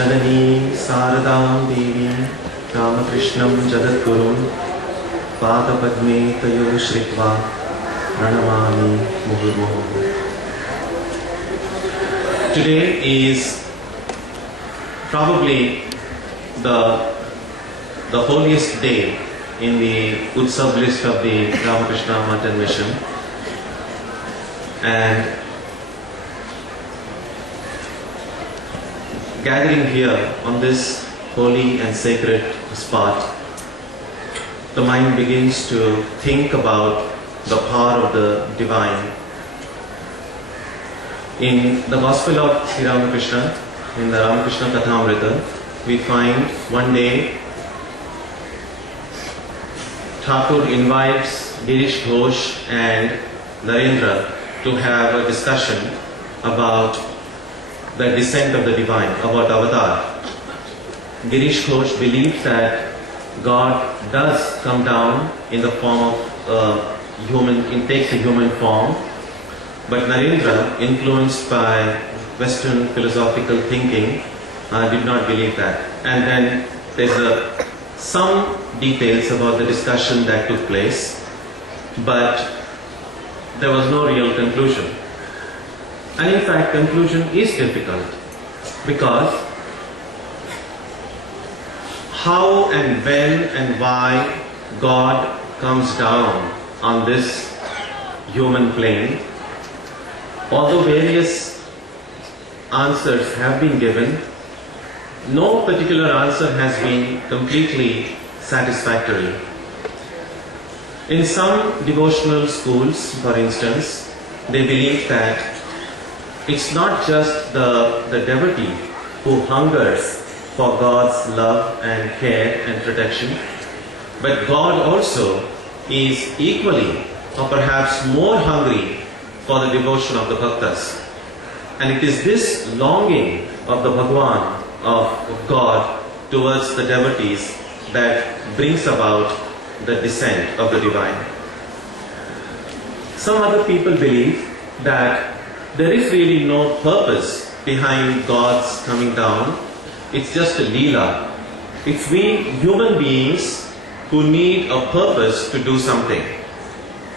Janani Sarada Devi Ramakrishnam Jagadgurum Padapadme Tayo Shritva Pranamami Muhurmuhu. Today is probably the holiest day in the Utsav list of the Ramakrishna Mountain Mission, and gathering here on this holy and sacred spot, the mind begins to think about the power of the divine. In the Gospel of Sri Ramakrishna, in the Ramakrishna Kathamrita, we find one day Thakur invites Girish Ghosh and Narendra to have a discussion about the descent of the divine, about Avatar. Girish Ghosh believes that God does come down in the form of human, it takes a human form, but Narendra, influenced by Western philosophical thinking, did not believe that. And then there's some details about the discussion that took place, but there was no real conclusion. And in fact, conclusion is difficult, because how and when and why God comes down on this human plane, although various answers have been given, no particular answer has been completely satisfactory. In some devotional schools, for instance, they believe that it's not just the devotee who hungers for God's love and care and protection, but God also is equally or perhaps more hungry for the devotion of the bhaktas. And it is this longing of the Bhagwan, of God towards the devotees, that brings about the descent of the divine. Some other people believe that there is really no purpose behind God's coming down. It's just a leela. It's we human beings who need a purpose to do something.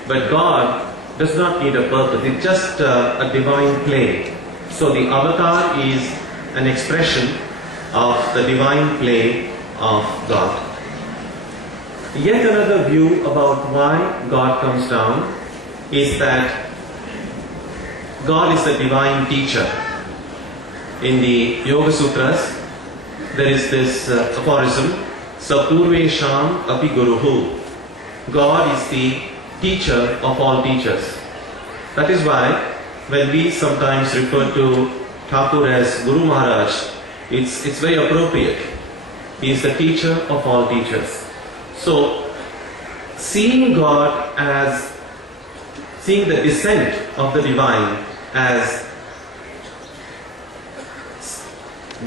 But God does not need a purpose. It's just a divine play. So the avatar is an expression of the divine play of God. Yet another view about why God comes down is that God is the divine teacher. In the Yoga Sutras, there is this aphorism, Sapurvesham api guruhu. God is the teacher of all teachers. That is why when we sometimes refer to Thakur as Guru Maharaj, it's very appropriate. He is the teacher of all teachers. So, seeing God as, seeing the descent of the divine as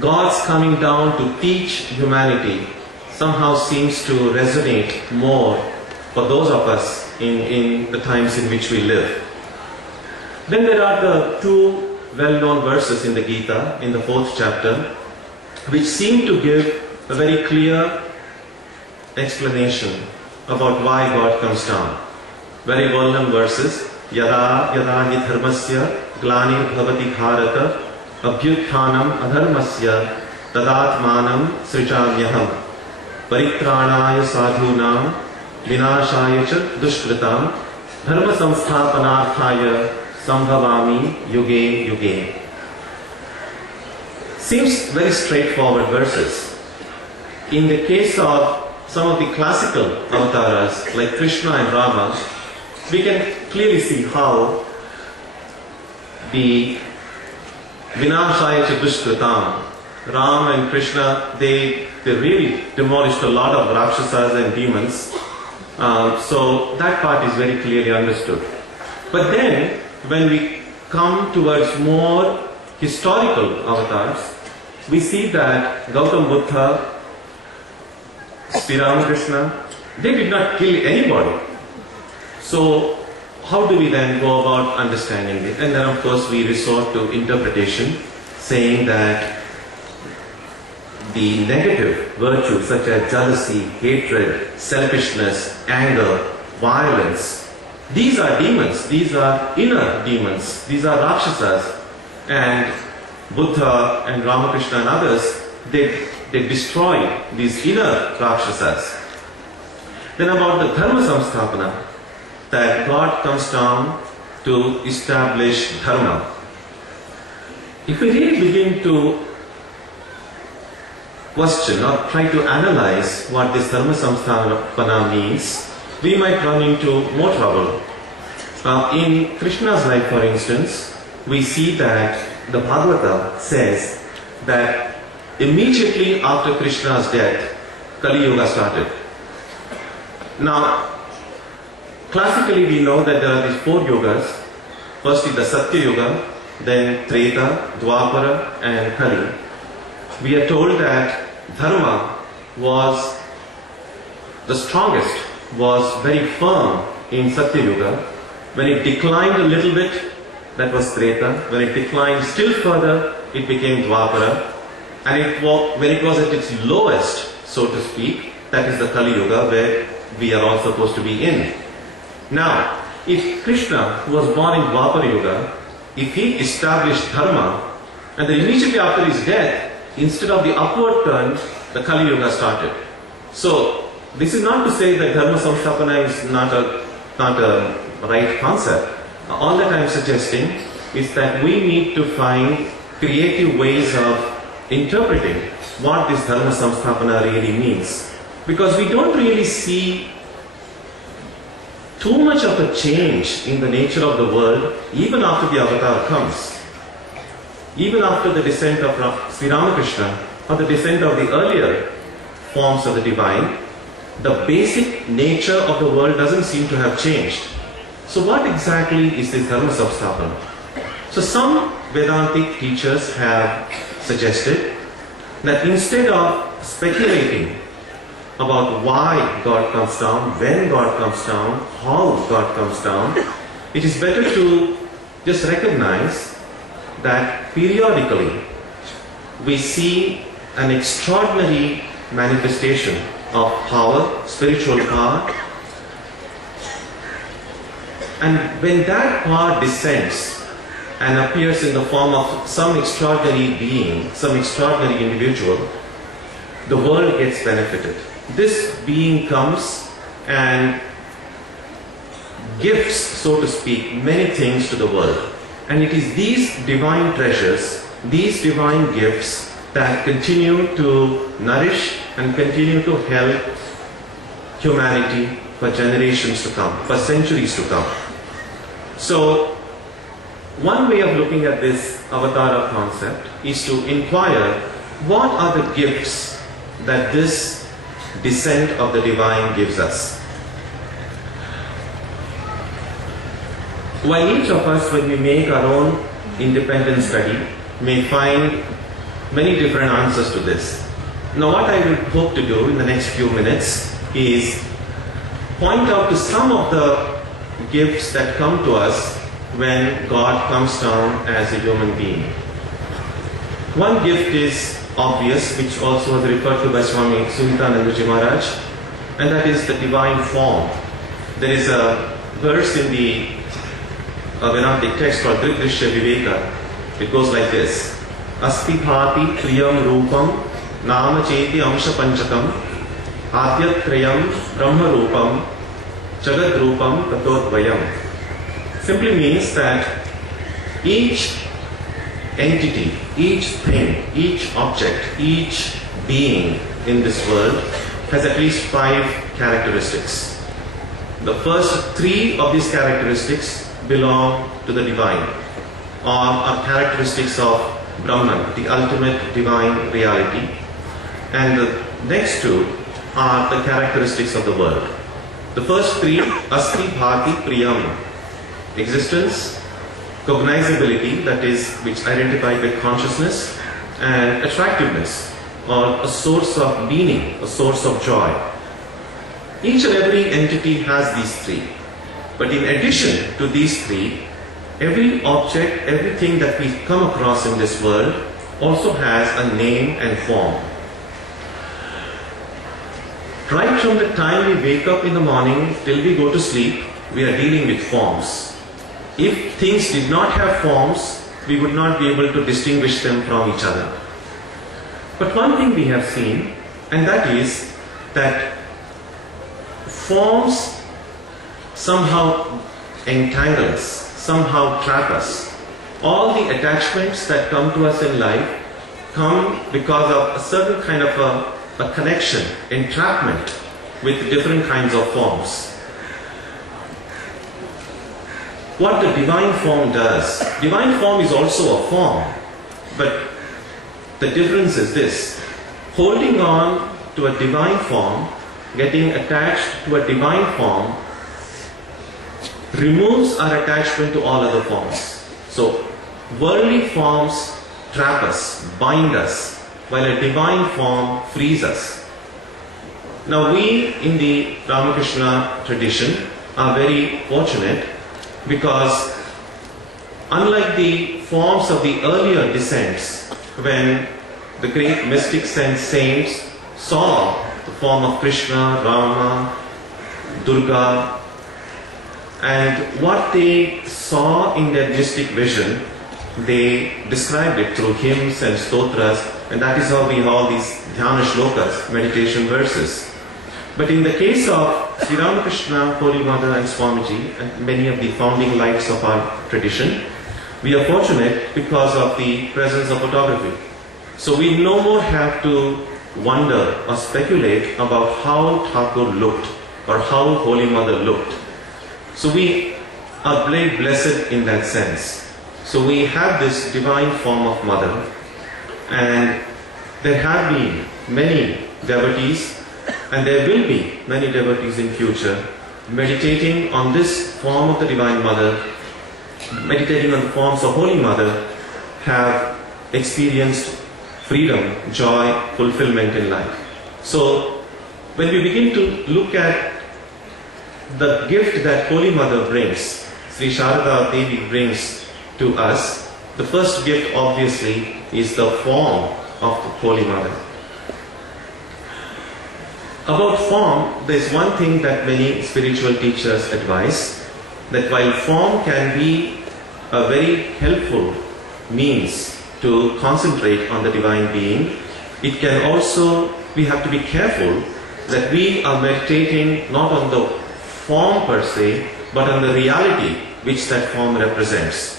God's coming down to teach humanity, somehow seems to resonate more for those of us in the times in which we live. Then there are the two well-known verses in the Gita, in the 4th chapter, which seem to give a very clear explanation about why God comes down. Very well-known verses. Yada yada hi dharmasya glanir bhavati bharata abhyutthanam adharmasya tadatmanam srijamyaham paritranaya sadhunam vinashaya cha dushkritam dharma samsthapanarthaya sambhavami yuge yuge. Seems very straightforward verses. In the case of some of the classical avatars like Krishna and Rama, we can clearly see how the Vinashaya Dushkritam, Ram and Krishna, they really demolished a lot of Rakshasas and demons. So that part is very clearly understood. But then, when we come towards more historical avatars, we see that Gautam Buddha, Sri Ramakrishna, they did not kill anybody. So, how do we then go about understanding it? And then of course we resort to interpretation, saying that the negative virtues such as jealousy, hatred, selfishness, anger, violence. These are demons, these are inner demons, these are Rakshasas. And Buddha and Ramakrishna and others, they destroy these inner Rakshasas. Then about the Dharma Samsthapana, that God comes down to establish Dharma. If we really begin to question or try to analyze what this Dharma Samsthapana means, we might run into more trouble. In Krishna's life, for instance, we see that the Bhagavata says that immediately after Krishna's death, Kali Yuga started. Now, classically we know that there are these 4 yugas. First is the Satya Yuga, then Treta, Dwapara and Kali. We are told that Dharma was the strongest, was very firm in Satya Yuga. When it declined a little bit, that was Treta. When it declined still further, it became Dwapara. And when it was at its lowest, so to speak, that is the Kali Yuga, where we are all supposed to be in. Now, if Krishna, who was born in Dwapara Yuga, if he established Dharma, and then immediately after his death, instead of the upward turn, the Kali Yuga started. So, this is not to say that Dharma Samsthapana is not a right concept. All that I am suggesting is that we need to find creative ways of interpreting what this Dharma Samsthapana really means. Because we don't really see too much of a change in the nature of the world even after the avatar comes. Even after the descent of Sri Ramakrishna or the descent of the earlier forms of the divine, the basic nature of the world doesn't seem to have changed. So what exactly is this Dharma Samsthapana? So some Vedantic teachers have suggested that instead of speculating about why God comes down, when God comes down, how God comes down, it is better to just recognize that periodically we see an extraordinary manifestation of power, spiritual power, and when that power descends and appears in the form of some extraordinary being, some extraordinary individual, the world gets benefited. This being comes and gives, so to speak, many things to the world. And it is these divine treasures, these divine gifts that continue to nourish and continue to help humanity for generations to come, for centuries to come. So, one way of looking at this avatara concept is to inquire what are the gifts that this descent of the divine gives us. While each of us, when we make our own independent study, may find many different answers to this. Now what I will hope to do in the next few minutes is point out to some of the gifts that come to us when God comes down as a human being. One gift is obvious, which also was referred to by Swami Tyaganandaji Maharaj, and that is the divine form. There is a verse in the Vedantic text called Drisya Viveka. It goes like this: Asti bhati priyam rupam nama cheti amsha panchakam adyat trayam brahma rupam jagad rupam tatodvayam. Simply means that each entity, each thing, each object, each being in this world has at least 5 characteristics. The first 3 of these characteristics belong to the divine, or are characteristics of Brahman, the ultimate divine reality, and the next 2 are the characteristics of the world. The first 3, Asti Bhati Priyam, existence, cognizability, that is, which identified with consciousness, and attractiveness, or a source of meaning, a source of joy. Each and every entity has these 3. But in addition to these 3, every object, everything that we come across in this world also has a name and form. Right from the time we wake up in the morning till we go to sleep, we are dealing with forms. If things did not have forms, we would not be able to distinguish them from each other. But one thing we have seen, and that is that forms somehow entangle us, somehow trap us. All the attachments that come to us in life come because of a certain kind of a connection, entrapment with different kinds of forms. What the divine form does, divine form is also a form, but the difference is this: holding on to a divine form, getting attached to a divine form, removes our attachment to all other forms. So, worldly forms trap us, bind us, while a divine form frees us. Now we in the Ramakrishna tradition are very fortunate because unlike the forms of the earlier descents, when the great mystics and saints saw the form of Krishna, Rama, Durga, and what they saw in their mystic vision, they described it through hymns and stotras, and that is how we have all these dhyana shlokas, meditation verses. But in the case of Sri Ramakrishna, Holy Mother and Swamiji, and many of the founding lights of our tradition, we are fortunate because of the presence of photography. So we no more have to wonder or speculate about how Thakur looked or how Holy Mother looked. So we are very blessed in that sense. So we have this divine form of Mother, and there have been many devotees, and there will be many devotees in future, meditating on this form of the Divine Mother, meditating on the forms of Holy Mother, have experienced freedom, joy, fulfillment in life. So when we begin to look at the gift that Holy Mother brings, Sri Sarada Devi brings to us, the first gift obviously is the form of the Holy Mother. About form, there is one thing that many spiritual teachers advise, that while form can be a very helpful means to concentrate on the Divine Being, it can also, we have to be careful that we are meditating not on the form per se, but on the reality which that form represents.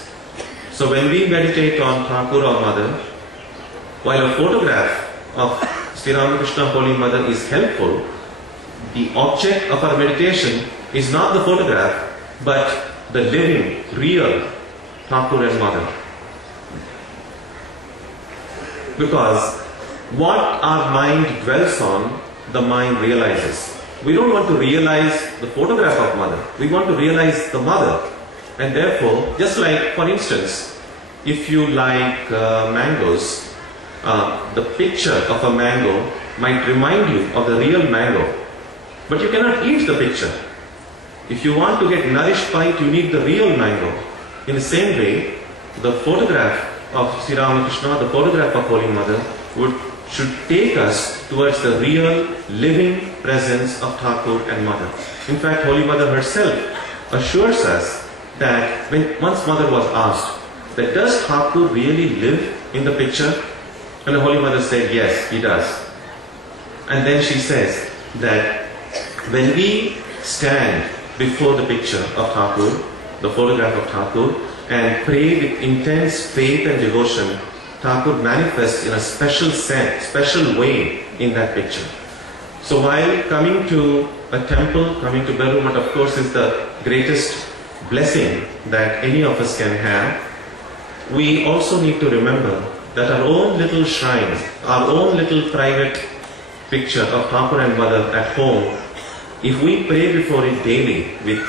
So when we meditate on Thakur or Mother, while a photograph of Sri Ramakrishna Holy Mother is helpful, the object of our meditation is not the photograph, but the living, real Thakur and Mother. Because what our mind dwells on, the mind realizes. We don't want to realize the photograph of Mother. We want to realize the Mother. And therefore, just like, for instance, if you like mangoes, the picture of a mango might remind you of the real mango. But you cannot eat the picture. If you want to get nourished by it, you need the real mango. In the same way, the photograph of Sri Ramakrishna, the photograph of Holy Mother, should take us towards the real, living presence of Thakur and Mother. In fact, Holy Mother herself assures us that once Mother was asked, that does Thakur really live in the picture? And the Holy Mother said, yes, he does. And then she says that when we stand before the picture of Thakur, the photograph of Thakur, and pray with intense faith and devotion, Thakur manifests in a special sense, special way in that picture. So while coming to a temple, coming to Belur, of course, is the greatest blessing that any of us can have, we also need to remember that our own little shrine, our own little private picture of Thakur and Mother at home, if we pray before it daily with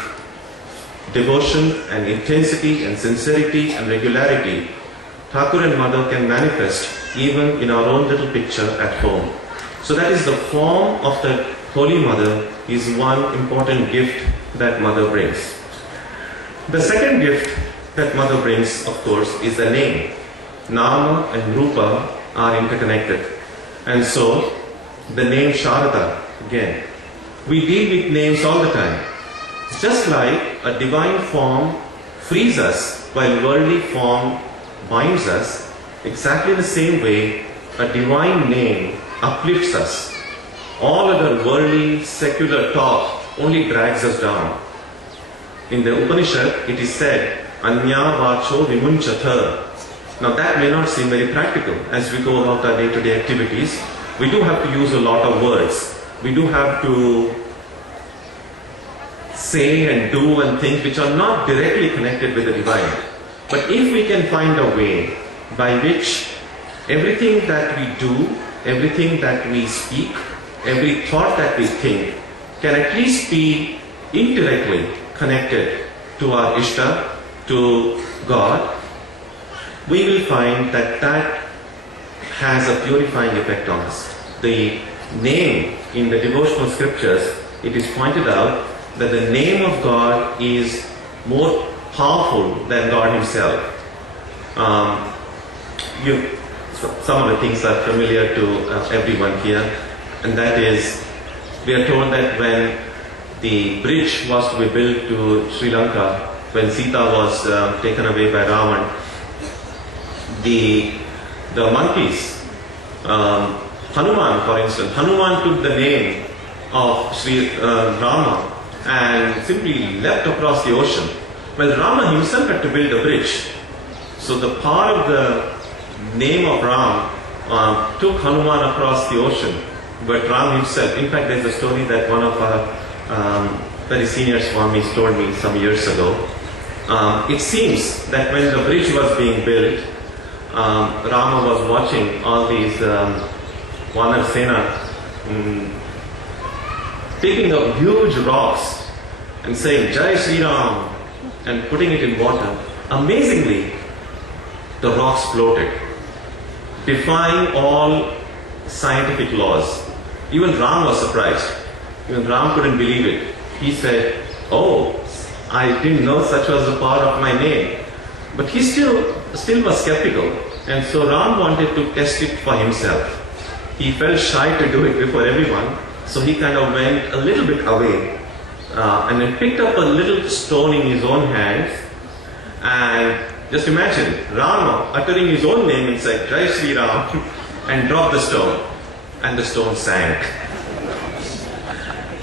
devotion and intensity and sincerity and regularity, Thakur and Mother can manifest even in our own little picture at home. So that is the form of the Holy Mother is one important gift that Mother brings. The second gift that Mother brings, of course, is the name. Nama and Rupa are interconnected. And so, the name Sarada, again, We deal with names all the time. Just like a divine form frees us while worldly form binds us, exactly the same way a divine name uplifts us. All other worldly, secular talk only drags us down. In the Upanishad, it is said, Anya vacho vimunchatha. Now that may not seem very practical as we go about our day-to-day activities. We do have to use a lot of words. We do have to say and do and think which are not directly connected with the divine. But if we can find a way by which everything that we do, everything that we speak, every thought that we think can at least be indirectly connected to our Ishta, to God, we will find that that has a purifying effect on us. The name in the devotional scriptures, it is pointed out that the name of God is more powerful than God Himself. Some of the things are familiar to everyone here, and that is, we are told that when the bridge was to be built to Sri Lanka, when Sita was taken away by Ravan, the monkeys, Hanuman for instance, Hanuman took the name of Sri Rama and simply leapt across the ocean. Well, Rama himself had to build a bridge. So the power of the name of Ram took Hanuman across the ocean. But Ram himself, in fact there's a story that one of our very senior Swamis told me some years ago. It seems that when the bridge was being built, Rama was watching all these Vanar Sena picking up huge rocks and saying Jai Sri Ram and putting it in water. Amazingly, the rocks floated, defying all scientific laws. Even Ram was surprised. Even Ram couldn't believe it. He said, "Oh, I didn't know such was the power of my name." But he still was skeptical. And so Ram wanted to test it for himself. He felt shy to do it before everyone. So he kind of went a little bit away and then picked up a little stone in his own hands. And just imagine, Rama uttering his own name and said, Jai Sri Ram, and dropped the stone. And the stone sank.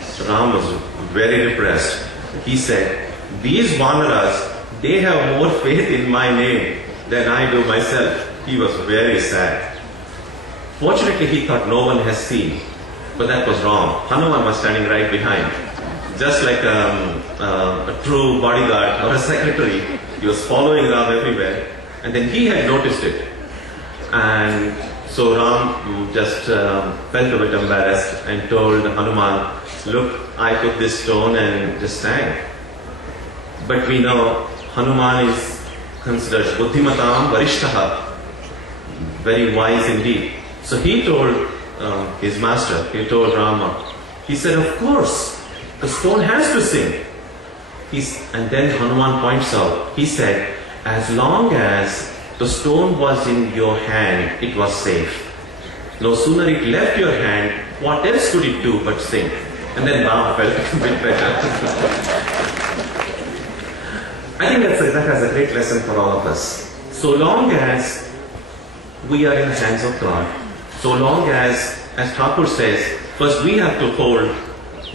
So Ram was very depressed. He said, these Vanaras, they have more faith in my name than I do myself. He was very sad. Fortunately, he thought no one has seen. But that was wrong. Hanuman was standing right behind. Just like a true bodyguard or a secretary, he was following Ram everywhere. And then he had noticed it. And so Ram just felt a bit embarrassed and told Hanuman, look, I took this stone and just sang. But we know Hanuman is considered Buddhimatam Varishtaha, very wise indeed. So he told his master, he told Rama, he said, of course, the stone has to sing. And then Hanuman points out, he said, as long as the stone was in your hand, it was safe. No sooner it left your hand, what else could it do but sing? And then Rama felt a bit better. I think that has a great lesson for all of us. So long as we are in the hands of God, so long as Thakur says, first we have to hold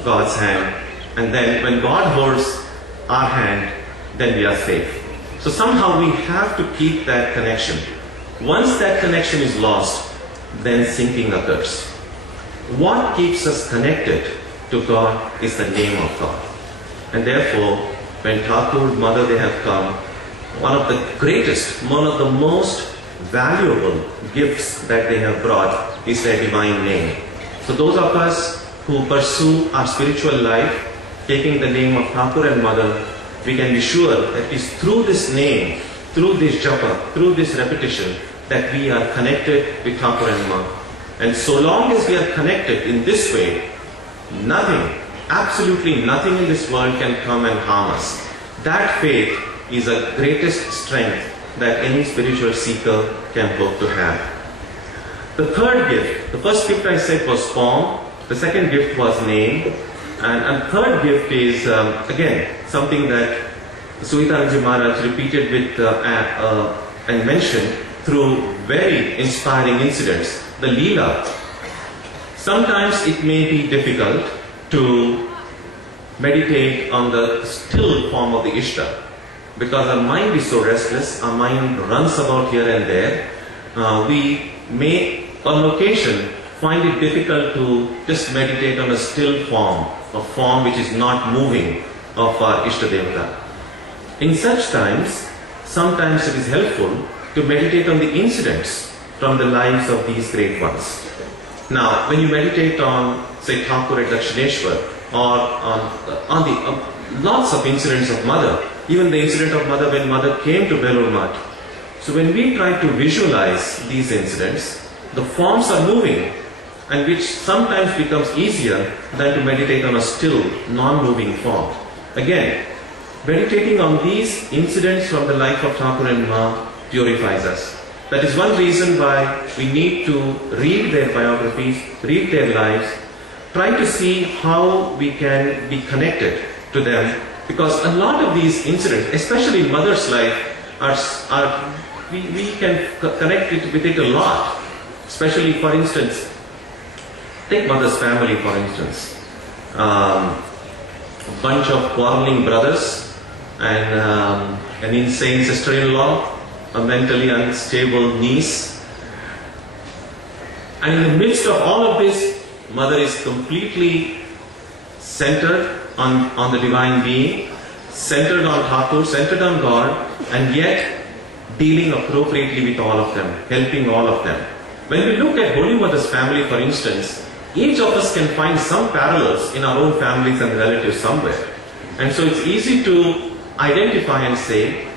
God's hand, and then when God holds our hand, then we are safe. So somehow we have to keep that connection. Once that connection is lost, then sinking occurs. What keeps us connected to God is the name of God. And therefore, when Thakur's mother they have come, one of the greatest, one of the most valuable gifts that they have brought is their divine name. So those of us who pursue our spiritual life, taking the name of Thakur and Mother, we can be sure that it is through this name, through this japa, through this repetition, that we are connected with Thakur and Ma. And so long as we are connected in this way, nothing, absolutely nothing in this world can come and harm us. That faith is the greatest strength that any spiritual seeker can hope to have. The third gift, the first gift I said was form, the second gift was name, And third gift is, again, something that Suhitanandaji Maharaj repeated with and mentioned through very inspiring incidents, the Leela. Sometimes it may be difficult to meditate on the still form of the Ishta, because our mind is so restless, our mind runs about here and there. We may, on occasion, find it difficult to just meditate on a still form, a form which is not moving, of our Ishta Devata. In such times, sometimes it is helpful to meditate on the incidents from the lives of these great ones. Now, when you meditate on, say, Thakur at Dakshineshwar, or on the lots of incidents of Mother, even the incident of Mother when Mother came to Belur Math. So when we try to visualize these incidents, the forms are moving, and which sometimes becomes easier than to meditate on a still, non-moving form. Again, meditating on these incidents from the life of Thakur and Ma purifies us. That is one reason why we need to read their biographies, read their lives, try to see how we can be connected to them, because a lot of these incidents, especially in Mother's life, we can connect it with it a lot. Especially, for instance, take Mother's family, for instance. A bunch of quarreling brothers and an insane sister-in-law, a mentally unstable niece. And in the midst of all of this, Mother is completely centered on the Divine Being, centered on Thakur, centered on God, and yet dealing appropriately with all of them, helping all of them. When we look at Holy Mother's family, for instance, each of us can find some parallels in our own families and relatives somewhere. And so it's easy to identify and say,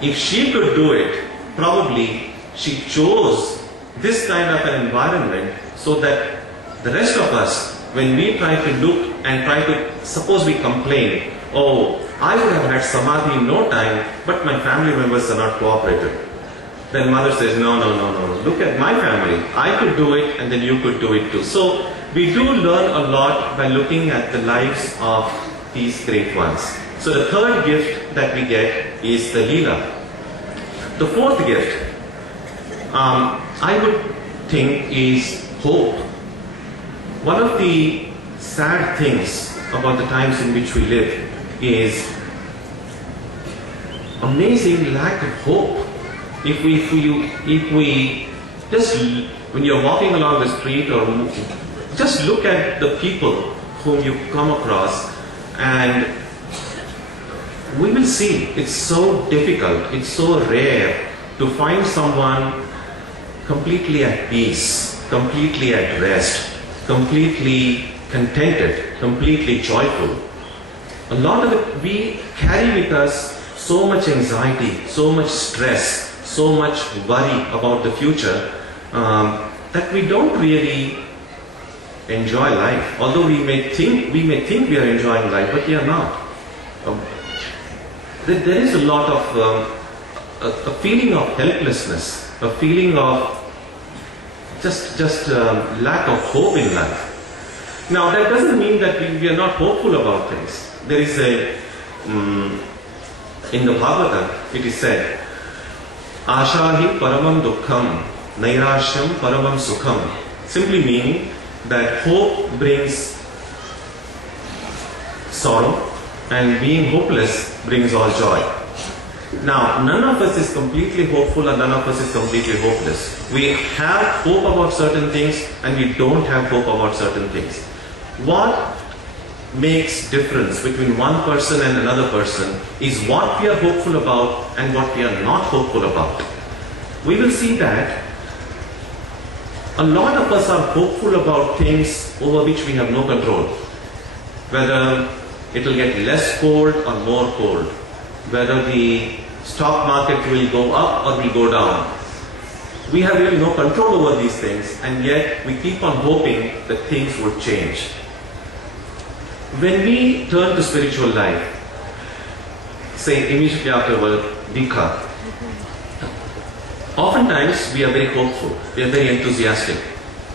if she could do it, probably she chose this kind of an environment so that the rest of us, when we try to look and try to, suppose we complain, oh, I would have had samadhi in no time, but my family members are not cooperative. Then Mother says, no, look at my family. I could do it and then you could do it too. So we do learn a lot by looking at the lives of these great ones. So the third gift that we get is the Leela. The fourth gift, I would think, is hope. One of the sad things about the times in which we live is amazing lack of hope. If we just, when you're walking along the street, or just look at the people whom you come across, and we will see it's so difficult, it's so rare to find someone completely at peace, completely at rest, completely contented, completely joyful. A lot of it, we carry with us so much anxiety, so much stress, so much worry about the future, that we don't really enjoy life. Although we may think we are enjoying life, but we are not. There is a lot of a feeling of helplessness, a feeling of just lack of hope in life. Now that doesn't mean that we are not hopeful about things. There is in the Bhagavatam it is said, Ashahi paramam dukkham, nairashyam paramam sukham. Simply meaning that hope brings sorrow, and being hopeless brings all joy. Now, none of us is completely hopeful and none of us is completely hopeless. We have hope about certain things and we don't have hope about certain things. What makes difference between one person and another person is what we are hopeful about and what we are not hopeful about. We will see that a lot of us are hopeful about things over which we have no control. Whether it will get less cold or more cold. Whether the stock market will go up or will go down. We have really no control over these things, and yet we keep on hoping that things would change. When we turn to spiritual life, say immediately afterward, Dikha, oftentimes we are very hopeful, we are very enthusiastic.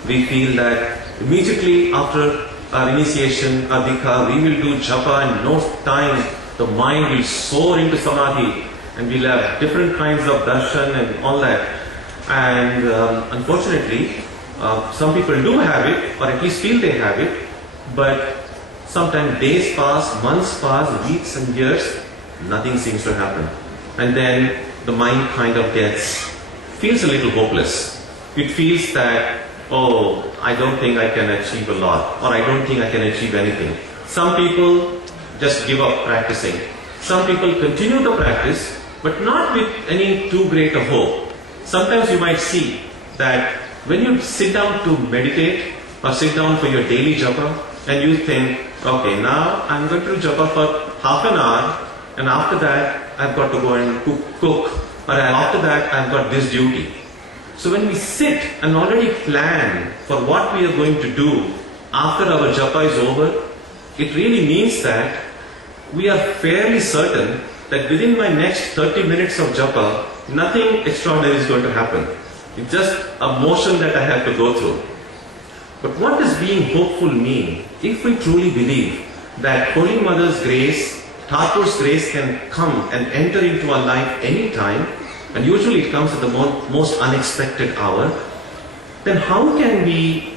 We feel that immediately after our initiation, our dikha, we will do japa and no time, the mind will soar into samadhi and we'll have different kinds of darshan and all that. And unfortunately, some people do have it, or at least feel they have it, but sometimes days pass, months pass, weeks and years, nothing seems to happen. And then the mind kind of feels a little hopeless. It feels that, oh, I don't think I can achieve a lot, or I don't think I can achieve anything. Some people just give up practicing. Some people continue to practice, but not with any too great a hope. Sometimes you might see that when you sit down to meditate, or sit down for your daily japa, and you think, okay, now I'm going to do japa for half an hour, and after that I've got to go and cook, or after that I've got this duty. So when we sit and already plan for what we are going to do after our japa is over, it really means that we are fairly certain that within my next 30 minutes of japa, nothing extraordinary is going to happen. It's just a motion that I have to go through. But what does being hopeful mean? If we truly believe that Holy Mother's grace, Thakur's grace can come and enter into our life anytime, and usually it comes at the most unexpected hour, then how can we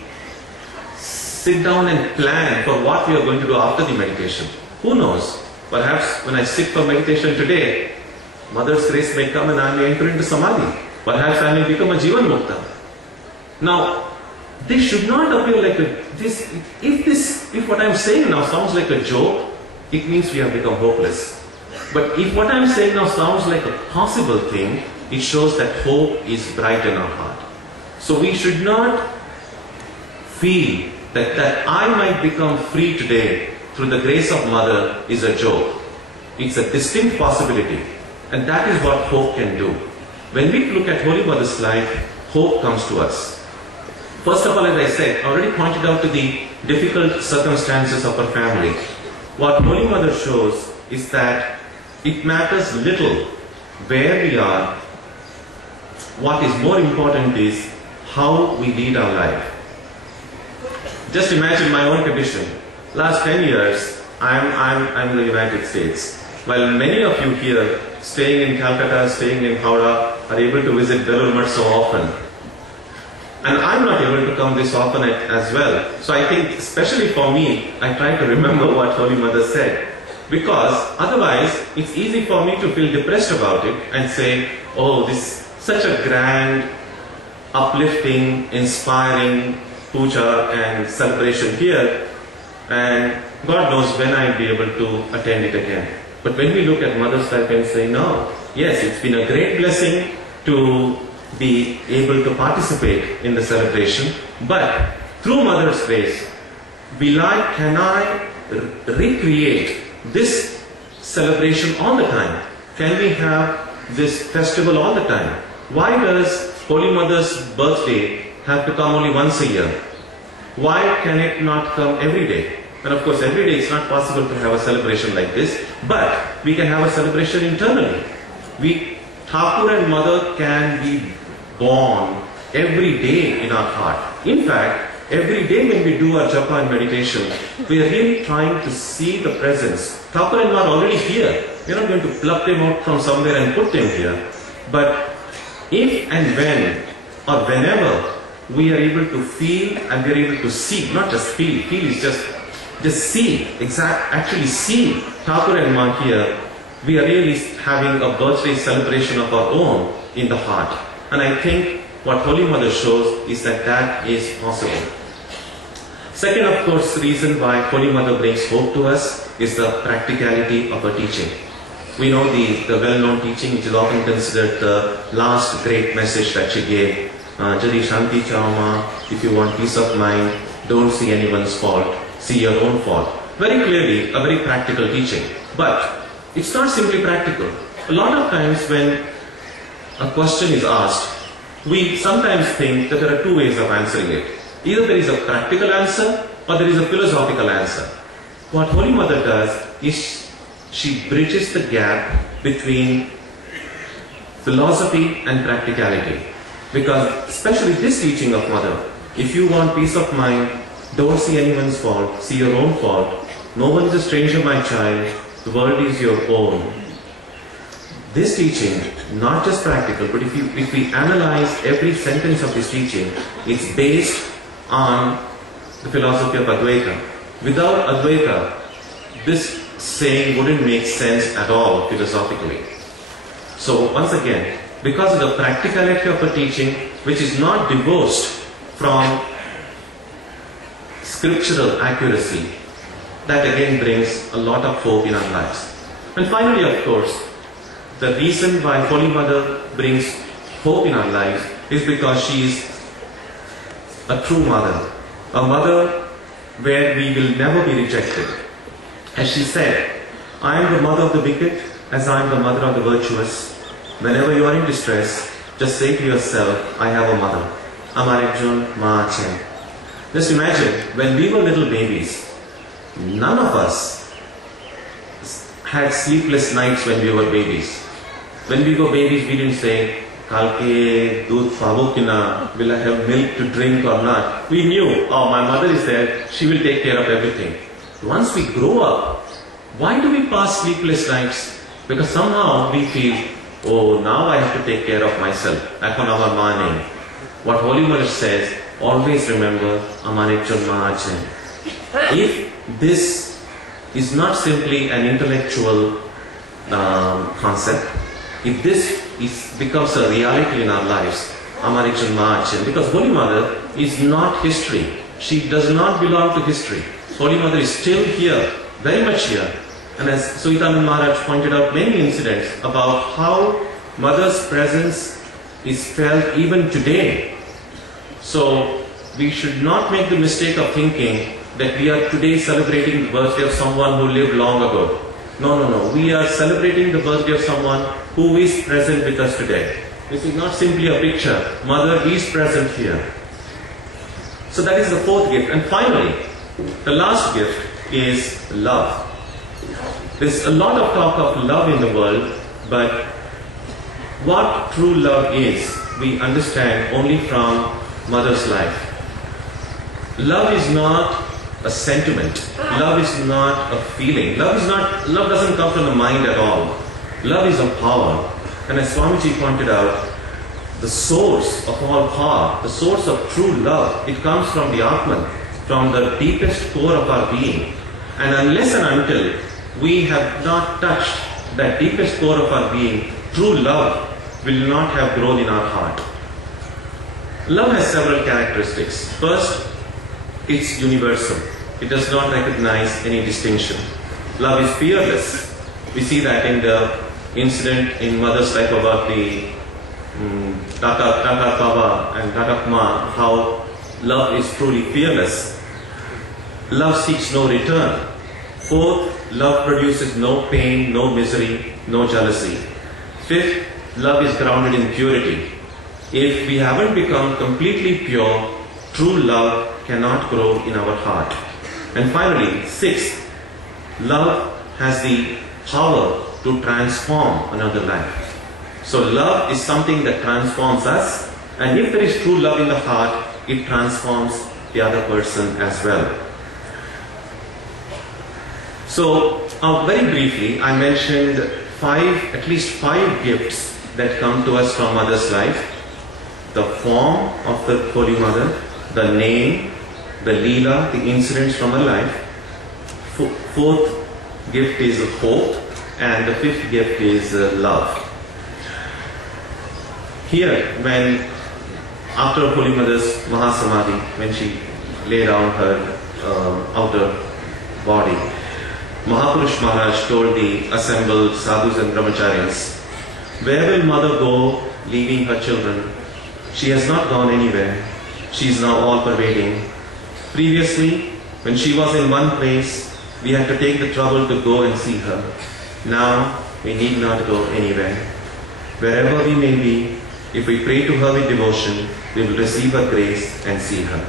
sit down and plan for what we are going to do after the meditation? Who knows? Perhaps when I sit for meditation today, Mother's grace may come and I may enter into Samadhi. Perhaps I may become a Jivan Mukta. Now, this should not appear like if what I am saying now sounds like a joke, it means we have become hopeless. But if what I am saying now sounds like a possible thing, it shows that hope is bright in our heart. So we should not feel that I might become free today through the grace of Mother is a joke. It's a distinct possibility. And that is what hope can do. When we look at Holy Mother's life, hope comes to us. First of all, as I said, I already pointed out to the difficult circumstances of her family. What Holy Mother shows is that it matters little where we are. What is more important is how we lead our life. Just imagine my own condition. Last 10 years, I'm in the United States. While many of you here, staying in Calcutta, staying in Howrah, are able to visit Belur so often. And I'm not able to come this often as well. So I think, especially for me, I try to remember what Holy Mother said. Because otherwise, it's easy for me to feel depressed about it and say, oh, this such a grand, uplifting, inspiring puja and celebration here. And God knows when I'll be able to attend it again. But when we look at Mother's life and say, no, yes, it's been a great blessing to be able to participate in the celebration, but through Mother's grace, can I recreate this celebration all the time? Can we have this festival all the time? Why does Holy Mother's birthday have to come only once a year? Why can it not come every day? And of course, every day it's not possible to have a celebration like this, but we can have a celebration internally. Thakur and Mother can be born every day in our heart. In fact, every day when we do our japa and meditation, we are really trying to see the presence. Thakur and Mother are already here. We are not going to pluck them out from somewhere and put them here. But if and when or whenever we are able to feel and we are able to see, not just feel is just see, actually see Thakur and Ma here, we are really having a birthday celebration of our own in the heart. And I think what Holy Mother shows is that is possible. Second, of course, reason why Holy Mother brings hope to us is the practicality of her teaching. We know the well-known teaching, which is often considered the last great message that she gave. Jadi Shanti Chauma, if you want peace of mind, don't see anyone's fault, see your own fault. Very clearly, a very practical teaching. But it's not simply practical. A lot of times when a question is asked, we sometimes think that there are two ways of answering it. Either there is a practical answer or there is a philosophical answer. What Holy Mother does is she bridges the gap between philosophy and practicality. Because especially this teaching of Mother, if you want peace of mind, Don't see anyone's fault, see your own fault. No one is a stranger, my child. The world is your own. This teaching, not just practical, but if we analyze every sentence of this teaching, it's based on the philosophy of Advaita. Without Advaita, this saying wouldn't make sense at all philosophically. So once again, because of the practicality of the teaching, which is not divorced from scriptural accuracy, that again brings a lot of hope in our lives. And finally, of course, the reason why Holy Mother brings hope in our lives is because she is a true mother. A mother where we will never be rejected. As she said, I am the mother of the wicked as I am the mother of the virtuous. Whenever you are in distress, just say to yourself, I have a mother. Amar ekjon maa achen. Just imagine, when we were little babies, none of us had sleepless nights when we were babies. When we were babies, we didn't say, Kalke doodh pavo ki na, will I have milk to drink or not? We knew, oh, my mother is there, she will take care of everything. Once we grow up, why do we pass sleepless nights? Because somehow we feel, oh, now I have to take care of myself. What Holy Mother says, always remember, Amanekchon Mahachen. If this is not simply an intellectual concept, if this becomes a reality in our lives, Amanekchon Mahachen, because Holy Mother is not history. She does not belong to history. Holy Mother is still here, very much here. And as Suitanand Maharaj pointed out many incidents about how Mother's presence is felt even today. So we should not make the mistake of thinking that we are today celebrating the birthday of someone who lived long ago. No. We are celebrating the birthday of someone who is present with us today. This is not simply a picture. Mother is present here. So that is the fourth gift. And finally, the last gift is love. There's a lot of talk of love in the world, but what true love is, we understand only from Mother's life. Love is not a sentiment. Love is not a feeling. Love doesn't come from the mind at all. Love is a power. And as Swamiji pointed out, the source of all power, the source of true love, it comes from the Atman, from the deepest core of our being. And unless and until we have not touched that deepest core of our being, true love will not have grown in our heart. Love has several characteristics. First, it's universal. It does not recognize any distinction. Love is fearless. We see that in the incident in Mother's life about the Tata Baba and Tata Ma, how love is truly fearless. Love seeks no return. Fourth, love produces no pain, no misery, no jealousy. Fifth, love is grounded in purity. If we haven't become completely pure, true love cannot grow in our heart. And finally, sixth, love has the power to transform another life. So love is something that transforms us, and if there is true love in the heart, it transforms the other person as well. So, very briefly, I mentioned at least five gifts that come to us from Mother's life. The form of the Holy Mother, the name, the Leela, the incidents from her life. Fourth gift is hope, and the fifth gift is love. Here, when after Holy Mother's Mahasamadhi, when she lay down her outer body, Mahapurush Maharaj told the assembled sadhus and brahmacharyas, where will Mother go leaving her children? She has not gone anywhere. She is now all pervading. Previously, when she was in one place, we had to take the trouble to go and see her. Now, we need not go anywhere. Wherever we may be, if we pray to her with devotion, we will receive her grace and see her.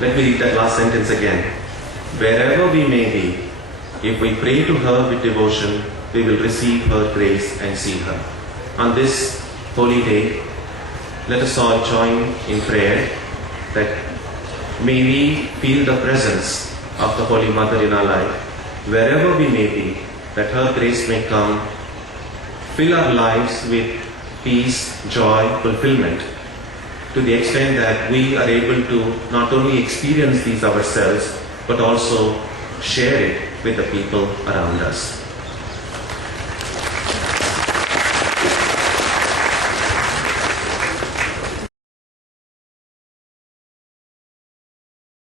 Let me read that last sentence again. Wherever we may be, if we pray to her with devotion, we will receive her grace and see her. On this holy day, let us all join in prayer that May we feel the presence of the Holy Mother in our life, wherever we may be, that her grace may come, fill our lives with peace, joy, fulfillment, to the extent that we are able to not only experience these ourselves, but also share it with the people around us.